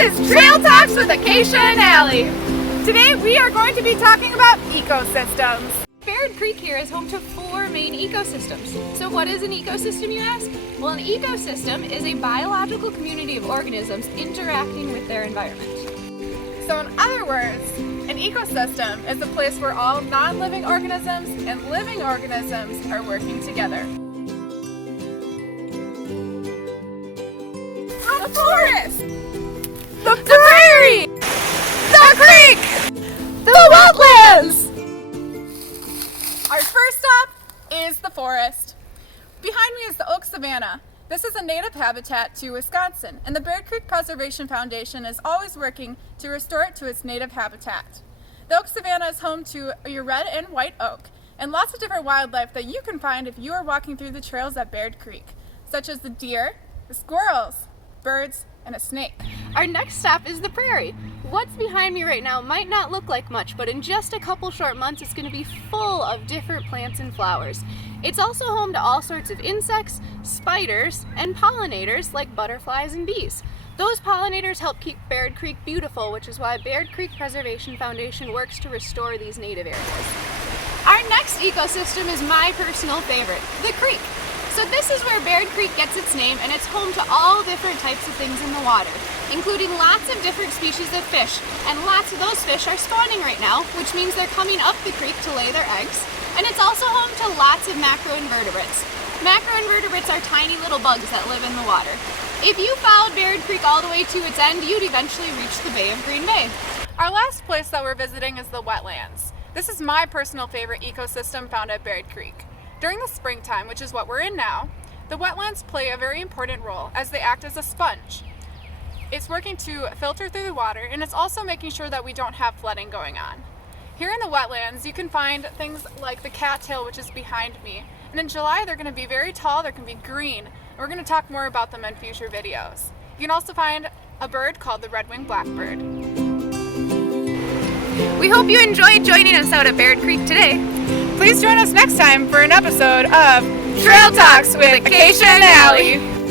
is Trail Talks with Acacia and Allie. Today we are going to be talking about ecosystems. Baird Creek here is home to 4 main ecosystems. So what is an ecosystem, you ask? Well, an ecosystem is a biological community of organisms interacting with their environment. So in other words, an ecosystem is a place where all non-living organisms and living organisms are working together. The forest! The prairie! The creek! The wetlands! Our first stop is the forest. Behind me is the oak savanna. This is a native habitat to Wisconsin, and the Baird Creek Preservation Foundation is always working to restore it to its native habitat. The oak savanna is home to your red and white oak, and lots of different wildlife that you can find if you are walking through the trails at Baird Creek, such as the deer, the squirrels, birds, and a snake. Our next stop is the prairie. What's behind me right now might not look like much, but in just a couple short months it's going to be full of different plants and flowers. It's also home to all sorts of insects, spiders, and pollinators like butterflies and bees. Those pollinators help keep Baird Creek beautiful, which is why Baird Creek Preservation Foundation works to restore these native areas. Our next ecosystem is my personal favorite, the creek. So this is where Baird Creek gets its name, and it's home to all different types of things in the water, including lots of different species of fish, and lots of those fish are spawning right now, which means they're coming up the creek to lay their eggs. And it's also home to lots of macroinvertebrates. Macroinvertebrates are tiny little bugs that live in the water. If you followed Baird Creek all the way to its end, you'd eventually reach the Bay of Green Bay. Our last place that we're visiting is the wetlands. This is my personal favorite ecosystem found at Baird Creek. During the springtime, which is what we're in now, the wetlands play a very important role as they act as a sponge. It's working to filter through the water, and it's also making sure that we don't have flooding going on. Here in the wetlands, you can find things like the cattail, which is behind me. And in July, they're going to be very tall, they're going to be green, and we're going to talk more about them in future videos. You can also find a bird called the red-winged blackbird. We hope you enjoyed joining us out at Baird Creek today. Please join us next time for an episode of Trail Talks with Acacia and Allie.